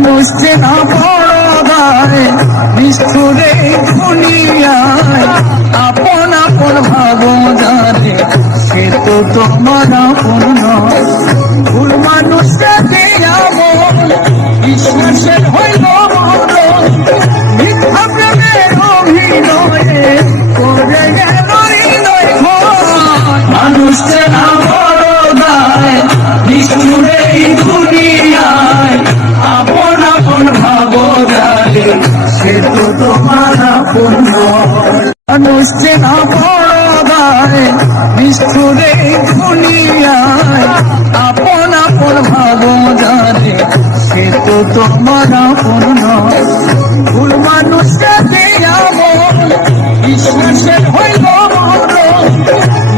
মানুষ চেনা পরদায় নিষ্ঠুরে দুনিয়ায় আপন আপন ভাব জানে সে তো তোমার আপন নয়। ভুল মানুষকে আমল বিশ্বাসের হইল মরণ, মিথ্যা প্রেমের অভিনয়ে করে গেল হৃদয় ক্ষয়। মানুষ চেনা পরদায় নিষ্ঠুরে দুনিয়ায় আপন আপন ভাব জানে সে তো তোমার আপন নয়। মানুষ চেনা পরদায় নিষ্ঠুরে দুনিয়ায় আপন আপন ভাব জানে সে তো তোমার আপন নয়। ভুল মানুষকে আমল বিশ্বাসের হইল মরণ,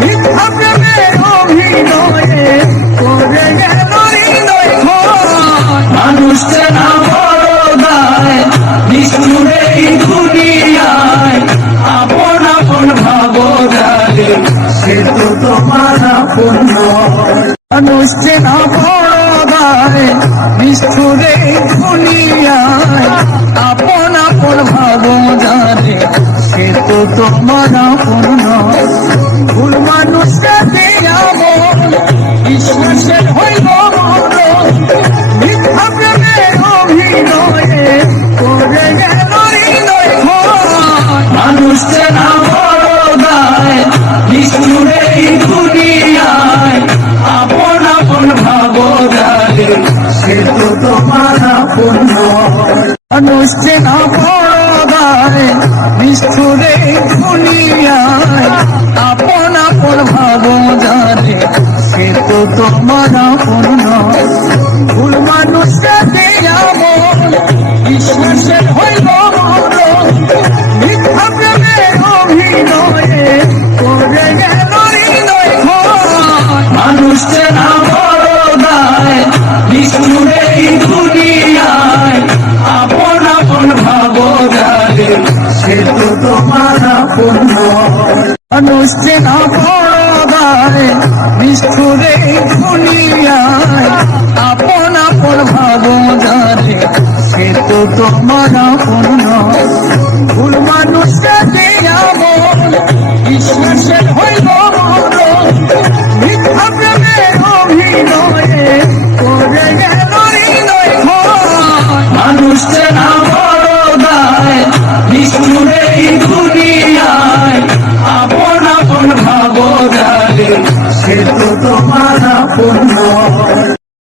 মিথ্যা প্রেমের অভিনয়ে করে গেল হৃদয় ক্ষয়। মানুষ চেনা পরদায় নিষ্ঠুরে দুনিয়ায় আপন আপন ভাব জানে সে তো তোমার আপন নয়। মানুষ চেনা পরদায় নিষ্ঠুরে দুনিয়ায় আপন আপন ভাব জানে সে তো তোমার আপন নয়। ভুল মানুষকে আমল বিশ্বাসের হইল মরণ, মিথ্যা প্রেমের অভিনয়ে করে গেল হৃদয় ক্ষয়। মানুষ চেনা পরদায় নিষ্ঠুরে দুনিয়ায় আপন আপন ভাব জানে সে তো তোমার আপন নয়। মানুষ চেনা পরদায় নিষ্ঠুরে দুনিয়ায় আপন আপন ভাব জানে সে তো তোমার আপন নয়। ভুল মানুষকে আমল বিশ্বাসের হইল মরণ, মিথ্যা প্রেমের অভিনয়ে করে গেল হৃদয় ক্ষয়। মানুষ চেনা পরদায় নিষ্ঠুরে দুনিয়ায় আপন আপন ভাব জানে সে তো তোমার আপন নয়। মানুষ চেনা পরদায় নিষ্ঠুরে দুনিয়ায় আপন আপন ভাব জানে সে তো তোমার আপন নয়। ভুল মানুষকে